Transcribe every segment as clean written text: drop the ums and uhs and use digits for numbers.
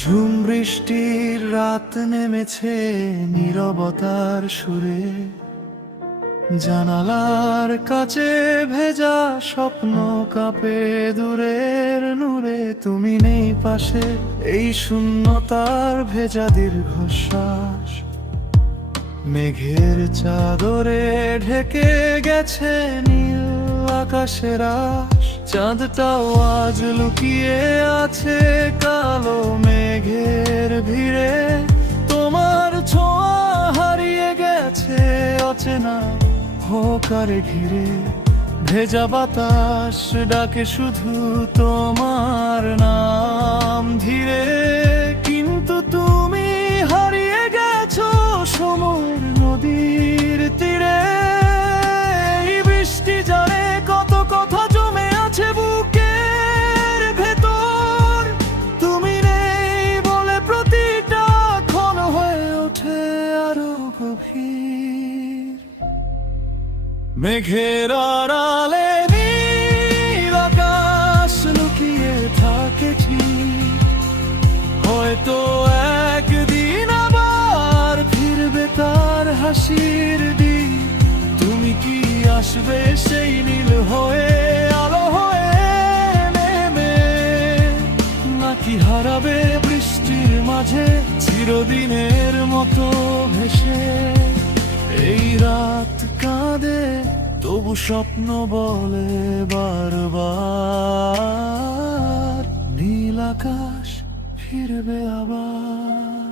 ঝুম বৃষ্টির রাত নেমেছে নীরবতার সুরে, জানালার কাছে ভেজা স্বপ্ন কাঁপে দূরের নূরে। তুমি নেই পাশে, এই শূন্যতার ভেজা দীর্ঘশ্বাস মেঘের চাদরে ঢেকে গেছে নীল আকাশের আশ। চাঁদটাও আজ লুকিয়ে আছে কালো মেঘের ভিড়ে। তোমার ছোঁয়া হারিয়ে গেছে অচেনা হোকারে ঘিরে। ভেজা বাতাস ডাকে শুধু তোমার নাম ধীরে, কিন্তু তুমি হারিয়ে গেছো সমুদ্র নদীর তীরে। এই বৃষ্টি জানে কত কথা জমে আছে বুকের ভেতর। তুমি নেই বলে প্রতিটা ক্ষণ হয়ে ওঠে আরো গভীর। মেঘের আড়ালে নীল আকাশ লুকিয়ে থাকে ঠিক, হয়তো একদিন আবার ফিরবে তার হাসির দিন। তুমি কি আসবে সেই নীল হয়ে, আলো হয়ে নেমে, নাকি হারাবে বৃষ্টির মাঝে চিরদিনের মতো ভেসে? এই রাত কাঁদে তবু স্বপ্ন বলে বারবার, নীল আকাশ ফিরবে আবার।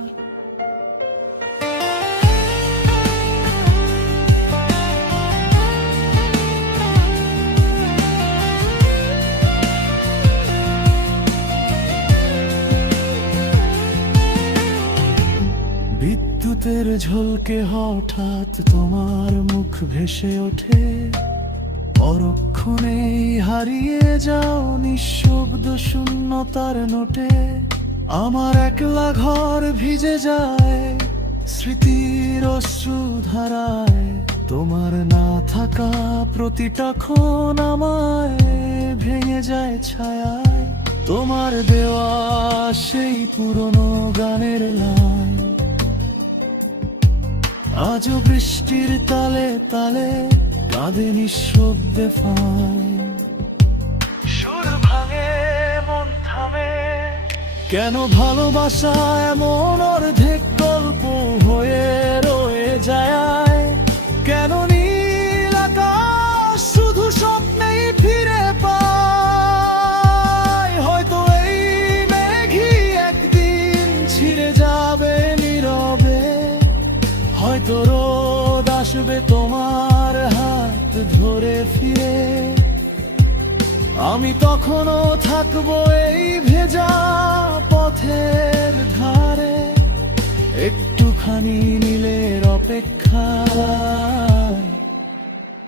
বিদ্যুতের ঝলকে হঠাৎ তোমার মুখ ভেসে ওঠে, পরক্ষণেই হারিয়ে যাও নিঃশব্দ শূন্যতার নোটে। আমার একলা ঘর ভিজে যায় স্মৃতির অশ্রুধারায়। তোমার না থাকা প্রতিটা ক্ষণ আমায় ভেঙে যায় ছায়ায়। তোমার দেওয়া সেই পুরনো গানের লাইন আজও বৃষ্টির তালে তালে কাঁদে নিঃশব্দে ফাইন। সুর ভাঙে মন থামে, কেন ভালোবাসা এমন অর্ধেক গল্প হয়ে রয়ে যায়? কেন নীল আকাশ শুধু স্বপ্নেই ফিরে পায়? হয়তো এই মেঘই একদিন ছিঁড়ে যাবে নীরবে, হয়তো রোদ আসবে তোমার হাত ধরে ফিরে। আমি তখনও থাকবো এই ভেজা পথের ধারে, একটুখানি নীলের অপেক্ষায়,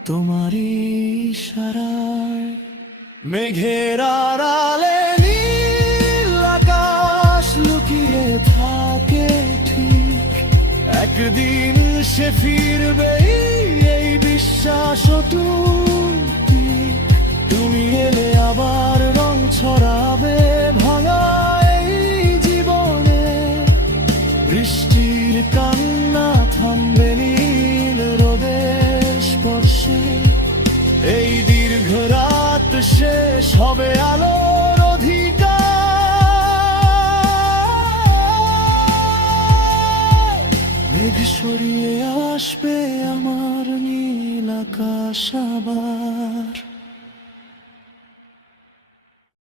তোমারই ইশারায়। মেঘের আড়ালে নীল আকাশ লুকিয়ে থাকে ঠিক, একদিন সে ফিরবে এই বিশ্বাস টুটি। তুমি এলে আবার রং ছড়াবে ভাঙা এই জীবনে। বৃষ্টির কান্না থামবে নীল রোদের স্পর্শে। এই দীর্ঘ রাত শেষ হবে আলোর অধিকার। মেঘ সরিয়ে আসবে আমার নীল আকাশ আবার।